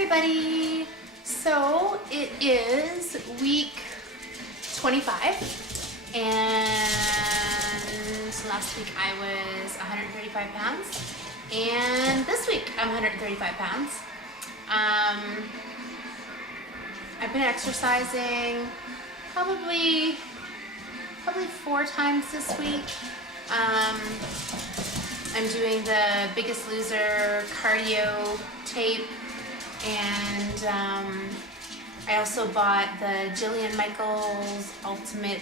everybody. So it is week 25 and last week I was 135 pounds and this week I'm 135 pounds. I've been exercising probably 4 times this week. I'm doing the Biggest Loser cardio tape, and I also bought the Jillian Michaels Ultimate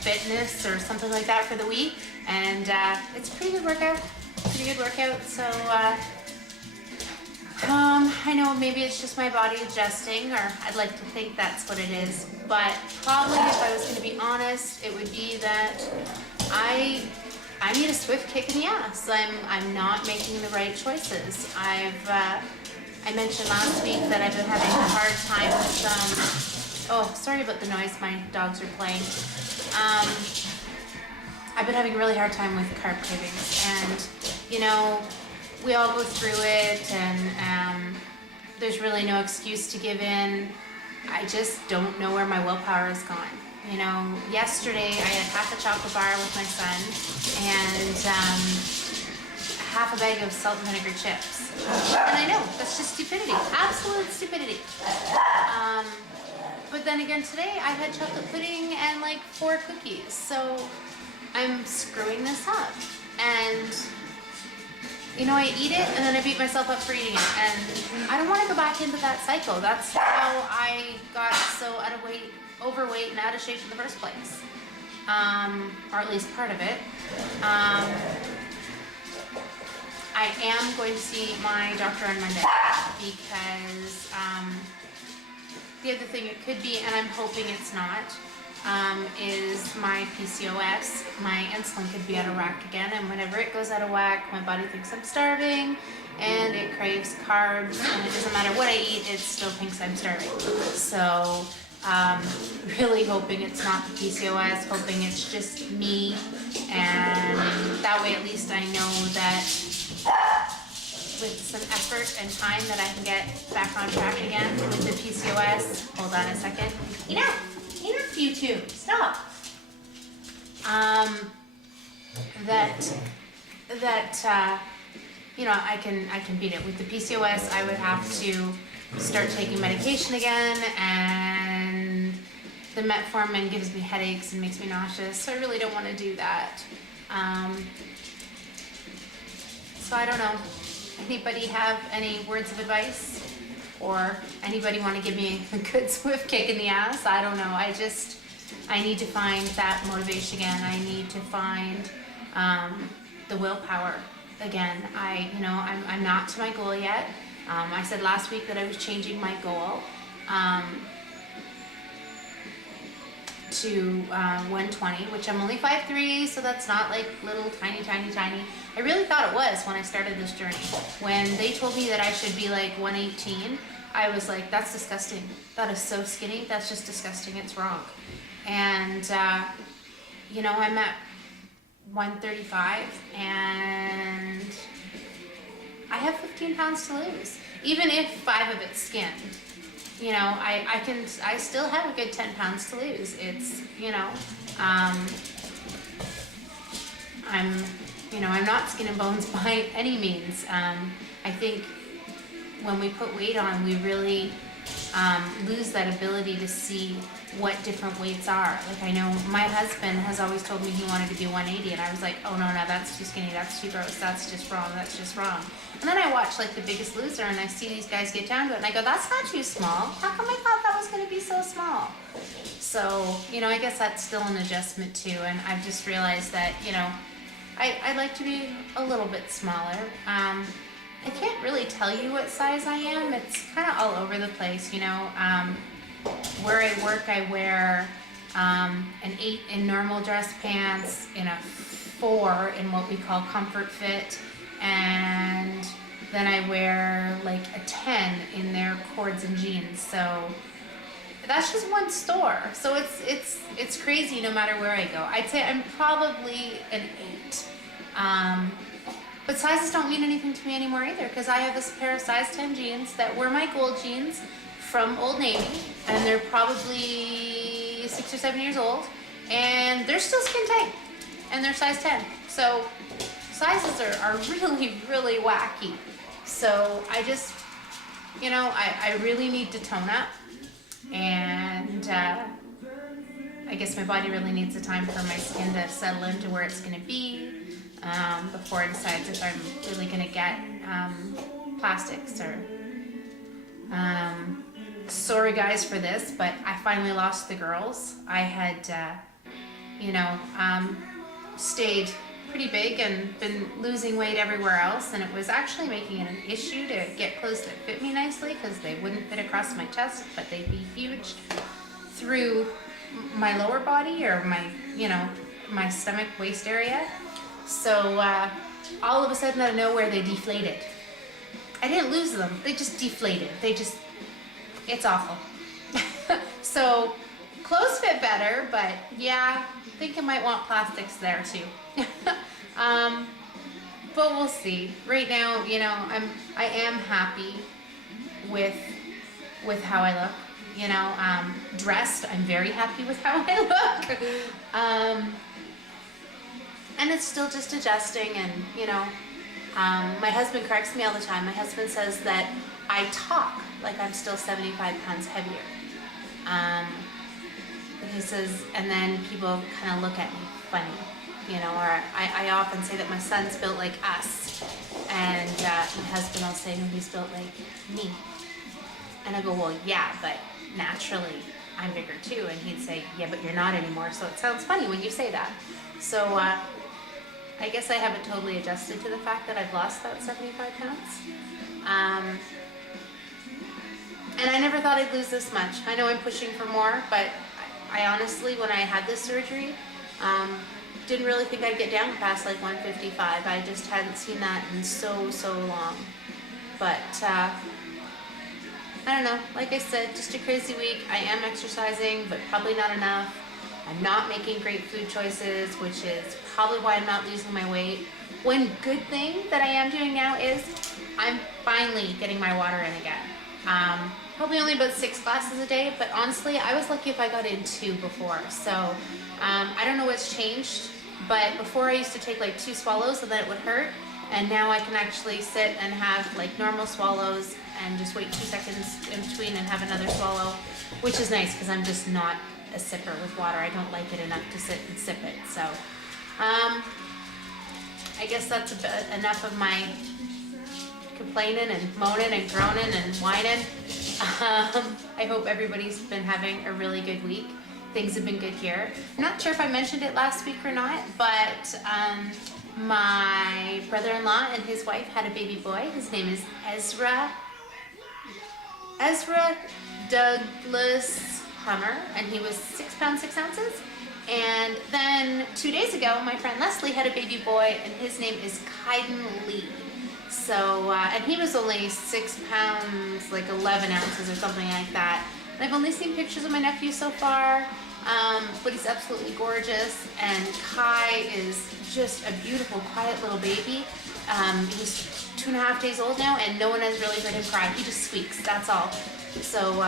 Fitness or something like that for the week, and it's a pretty good workout. So I know maybe it's just my body adjusting, or I'd like to think that's what it is, but probably if I was going to be honest, it would be that I need a swift kick in the ass. I'm not making the right choices. I mentioned last week that I've been having a hard time with oh, sorry about the noise, my dogs are playing. I've been having a really hard time with carb cravings, and you know, we all go through it, and there's really no excuse to give in. I just don't know where my willpower has gone. You know, yesterday I had half a chocolate bar with my son and half a bag of salt and vinegar chips. And I know, that's just stupidity, absolute stupidity. But then again today I had chocolate pudding and like 4 cookies. So I'm screwing this up. And you know, I eat it and then I beat myself up for eating it. And I don't want to go back into that cycle. That's how I got so overweight and out of shape in the first place, or at least part of it. I am going to see my doctor on Monday because the other thing it could be, and I'm hoping it's not, is my PCOS. My insulin could be out of whack again, and whenever it goes out of whack, my body thinks I'm starving and it craves carbs, and it doesn't matter what I eat, it still thinks I'm starving. So really hoping it's not the PCOS, hoping it's just me, and that way at least I know that with some effort and time that I can get back on track again with the PCOS. Hold on a second. Enough you two, stop. You know, I can beat it. With the PCOS, I would have to start taking medication again, and the metformin gives me headaches and makes me nauseous, so I really don't want to do that. So I don't know. Anybody have any words of advice? Or anybody want to give me a good swift kick in the ass? I don't know. I need to find that motivation again. I need to find the willpower again. I'm not to my goal yet. I said last week that I was changing my goal to 120, which I'm only 5'3", so that's not like little tiny. I really thought it was when I started this journey. When they told me that I should be like 118, I was like, that's disgusting. That is so skinny. That's just disgusting. It's wrong. And, you know, I'm at 135 and I have 15 pounds to lose. Even if 5 of it's skin, you know, I still have a good 10 pounds to lose. It's, you know, I'm not skin and bones by any means. I think when we put weight on, we really lose that ability to see what different weights are. Like, I know my husband has always told me he wanted to be 180, and I was like, oh no, that's too skinny, that's too gross, that's just wrong. And then I watch like The Biggest Loser, and I see these guys get down to it, and I go, that's not too small. How come I thought that was going to be so small? So, you know, I guess that's still an adjustment too, and I've just realized that, you know, I'd like to be a little bit smaller. I can't really tell you what size I am. It's kind of all over the place, you know. Where I work, I wear an 8 in normal dress pants, in a 4 in what we call comfort fit, and then I wear like a 10 in their cords and jeans. So that's just one store. So it's crazy no matter where I go. I'd say I'm probably an 8. But sizes don't mean anything to me anymore either, because I have this pair of size 10 jeans that were my gold jeans from Old Navy, and they're probably 6 or 7 years old, and they're still skin tight, and they're size 10. So sizes are really, really wacky. So I just, you know, I really need to tone up, and I guess my body really needs the time for my skin to settle into where it's going to be before it decides if I'm really going to get plastics or... sorry guys for this, but I finally lost the girls. I had, you know, stayed pretty big and been losing weight everywhere else, and it was actually making it an issue to get clothes that fit me nicely because they wouldn't fit across my chest, but they'd be huge through my lower body or my, you know, my stomach waist area. So all of a sudden out of nowhere they deflated. I didn't lose them, they just deflated. It's awful. So clothes fit better, but yeah, I think I might want plastics there too. But we'll see. Right now, you know, I am happy with how I look. You know, dressed, I'm very happy with how I look. And it's still just adjusting, and you know, my husband corrects me all the time. My husband says that I talk like I'm still 75 pounds heavier. He says, and then people kind of look at me funny, you know, or I often say that my son's built like us, and my husband will say, no, he's built like me. And I go, well, yeah, but naturally I'm bigger too. And he'd say, yeah, but you're not anymore, so it sounds funny when you say that. So I guess I haven't totally adjusted to the fact that I've lost that 75 pounds. And I never thought I'd lose this much. I know I'm pushing for more, but I honestly, when I had this surgery, didn't really think I'd get down past like 155. I just hadn't seen that in so long. But I don't know, like I said, just a crazy week. I am exercising, but probably not enough. I'm not making great food choices, which is probably why I'm not losing my weight. One good thing that I am doing now is I'm finally getting my water in again. Probably only about 6 glasses a day, but honestly, I was lucky if I got in 2 before. So I don't know what's changed, but before I used to take like 2 swallows and then it would hurt. And now I can actually sit and have like normal swallows and just wait 2 seconds in between and have another swallow, which is nice because I'm just not a sipper with water. I don't like it enough to sit and sip it. So I guess that's enough of my complaining and moaning and groaning and whining. I hope everybody's been having a really good week. Things have been good here. I'm not sure if I mentioned it last week or not, but my brother-in-law and his wife had a baby boy. His name is EZRA Douglas Hummer, and he was 6 pounds 6 ounces. And then 2 days ago, my friend Leslie had a baby boy, and his name is Kaiden Lee. So, and he was only 6 pounds, like 11 ounces or something like that. And I've only seen pictures of my nephew so far, but he's absolutely gorgeous. And Kai is just a beautiful, quiet little baby. He's 2.5 days old now, and no one has really heard him cry. He just squeaks, that's all. So,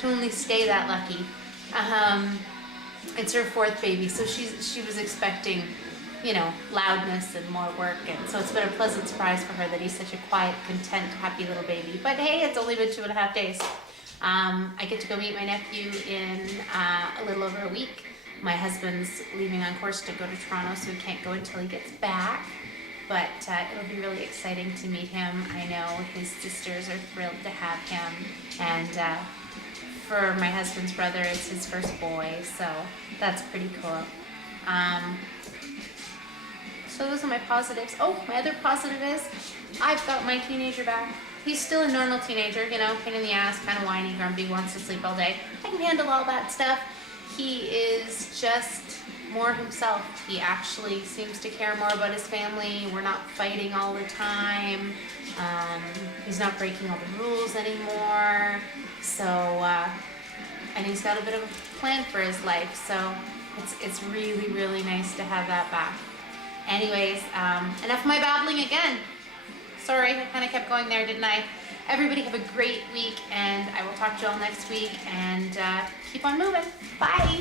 to only stay that lucky. It's her 4th baby, so she was expecting, you know, loudness and more work, and so it's been a pleasant surprise for her that he's such a quiet, content, happy little baby. But hey, it's only been 2.5 days. I get to go meet my nephew in a little over a week. My husband's leaving on course to go to Toronto, so he can't go until he gets back. But it'll be really exciting to meet him. I know his sisters are thrilled to have him, and for my husband's brother, it's his first boy, so that's pretty cool. So those are my positives. Oh, my other positive is I've got my teenager back. He's still a normal teenager, you know, pain in the ass, kind of whiny, grumpy, wants to sleep all day. I can handle all that stuff. He is just more himself. He actually seems to care more about his family. We're not fighting all the time. He's not breaking all the rules anymore. So, and he's got a bit of a plan for his life. So it's really, really nice to have that back. Anyways, enough of my babbling again. Sorry, I kind of kept going there, didn't I? Everybody have a great week, and I will talk to you all next week, and keep on moving. Bye.